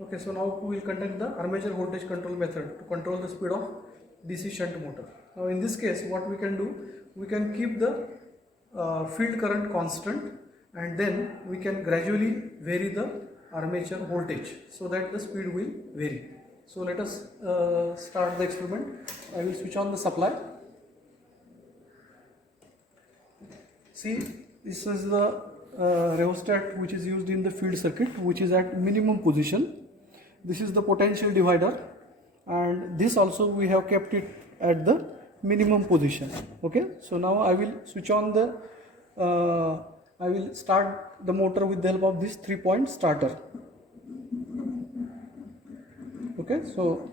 Okay, so now we will conduct the armature voltage control method to control the speed of DC shunt motor. Now in this case, what we can do, we can keep the field current constant, and then we can gradually vary the armature voltage so that the speed will vary. So let us start the experiment. I will switch on the supply. See, this is the rheostat which is used in the field circuit, which is at minimum position. This is the potential divider, and this also we have kept it at the minimum position. Okay, so now I will switch on the I will start the motor with the help of this 3-point starter. Okay, so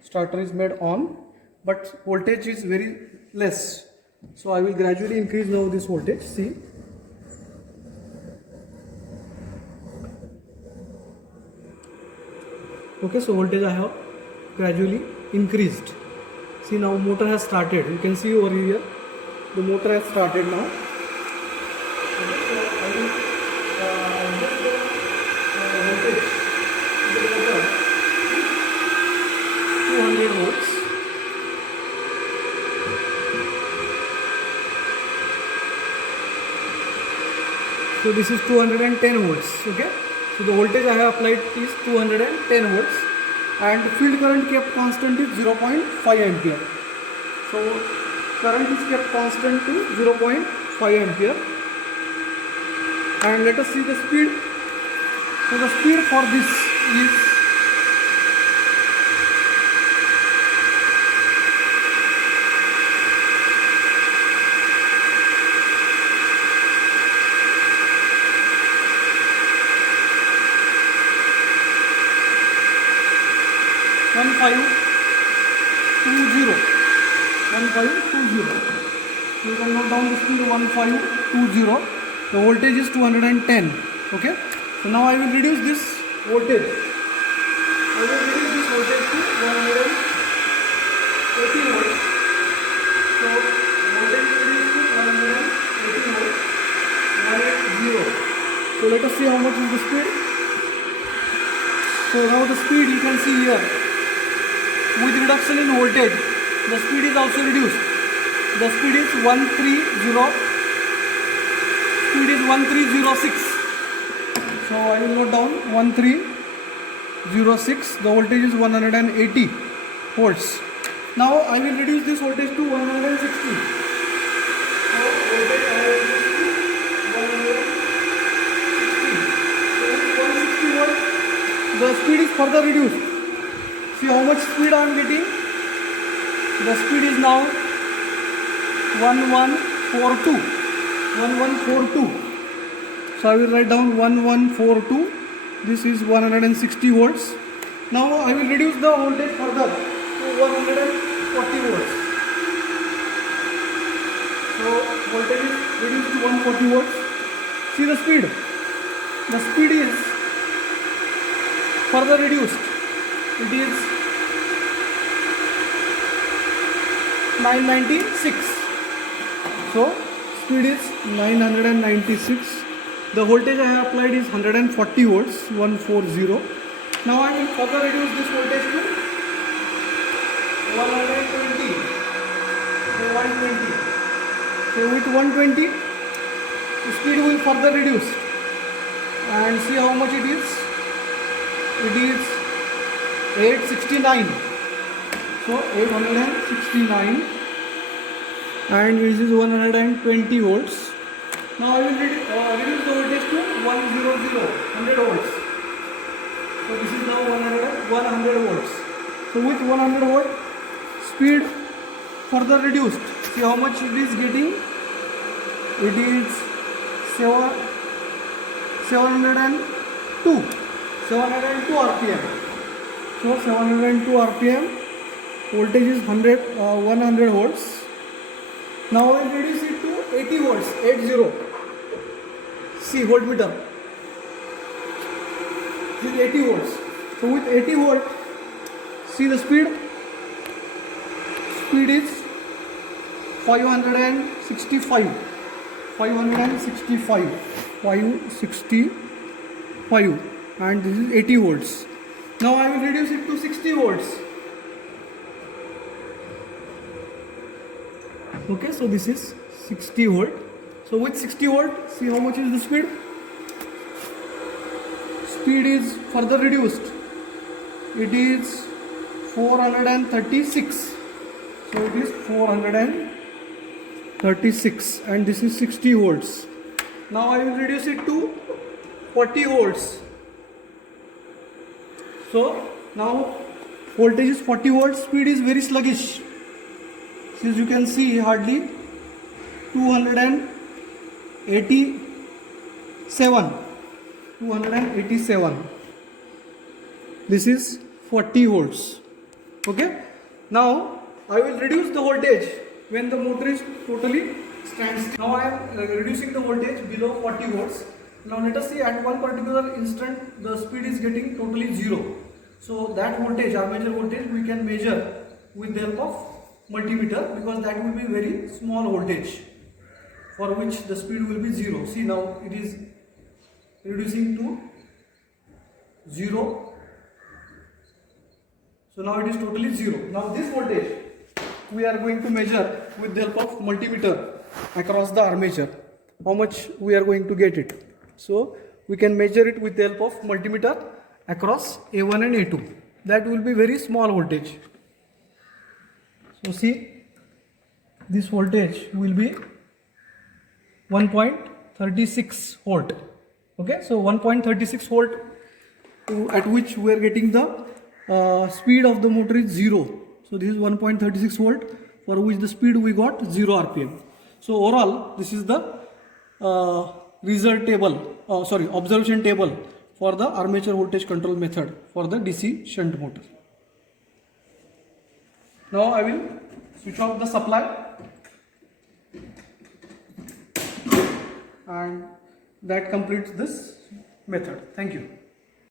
starter is made on, but voltage is very less, so I will gradually increase now this voltage. See, okay, so voltage I have gradually increased. See, now motor has started. You can see over here the motor has started now. Okay, so I will adjust the voltage to the motor 200 volts. So this is 210 volts. Okay, so the voltage I have applied is 210 volts, and field current kept constant is 0.5 ampere. So current is kept constant to 0.5 ampere, and let us see the speed. So the speed for this is 1520. You can note down the speed 1520. The voltage is 210. Okay, so now I will reduce this voltage. I will reduce this voltage to 180 volts. So voltage is reduced to 180 volts. 180. So let us see how much is the speed. So now the speed you can see here. With reduction in voltage, the speed is also reduced. The speed is 130. Speed is 1306. So I will note down 1306. The voltage is 180 volts. Now I will reduce this voltage to 160. So voltage I will reduce to 160. So 160 volts. The speed is further reduced. See how much speed I am getting. The speed is now 1142. 1142. So I will write down 1142. This is 160 volts. Now I will reduce the voltage further to 140 volts. So voltage is reduced to 140 volts. See the speed. The speed is further reduced. It is 996. So speed is 996. The voltage I have applied is 140 volts, 140. Now I will further reduce this voltage to 120. So 120. So with 120, the speed will further reduce. And see how much it is. It is 869. So 869, and this is 120 volts. Now I will reduce the voltage to 100 volts. So this is now 100 volts. So with 100 volt, speed further reduced. See how much it is getting. It is 702 RPM. So 702 RPM, voltage is 100 volts. Now I will reduce it to 80 volts, 80. See voltmeter. This is 80 volts. So with 80 volt, see the speed. Speed is 565. 565. and this is 80 volts. Now I will reduce it to 60 volts. Okay, so this is 60 volt. So with 60 volt, see how much is the speed? Speed is further reduced. It is 436. So it is 436 and this is 60 volts. Now I will reduce it to 40 volts. So now voltage is 40 volts, speed is very sluggish. As you can see, hardly 287. This is 40 volts. Okay. Now I will reduce the voltage when the motor is totally standstill. Now I am reducing the voltage below 40 volts. Now let us see, at one particular instant the speed is getting totally zero. So that voltage, armature voltage, we can measure with the help of multimeter, because that will be very small voltage for which the speed will be zero. See, now it is reducing to 0. So now it is totally 0. Now this voltage we are going to measure with the help of multimeter across the armature. How much we are going to get it? So we can measure it with the help of multimeter across A1 and A2. That will be very small voltage. So see, this voltage will be 1.36 volt. Okay, so 1.36 volt at which we are getting the speed of the motor is 0. So this is 1.36 volt for which the speed we got 0 RPM. So overall, this is the observation table for the armature voltage control method for the DC shunt motor. Now I will switch off the supply, and that completes this method. Thank you.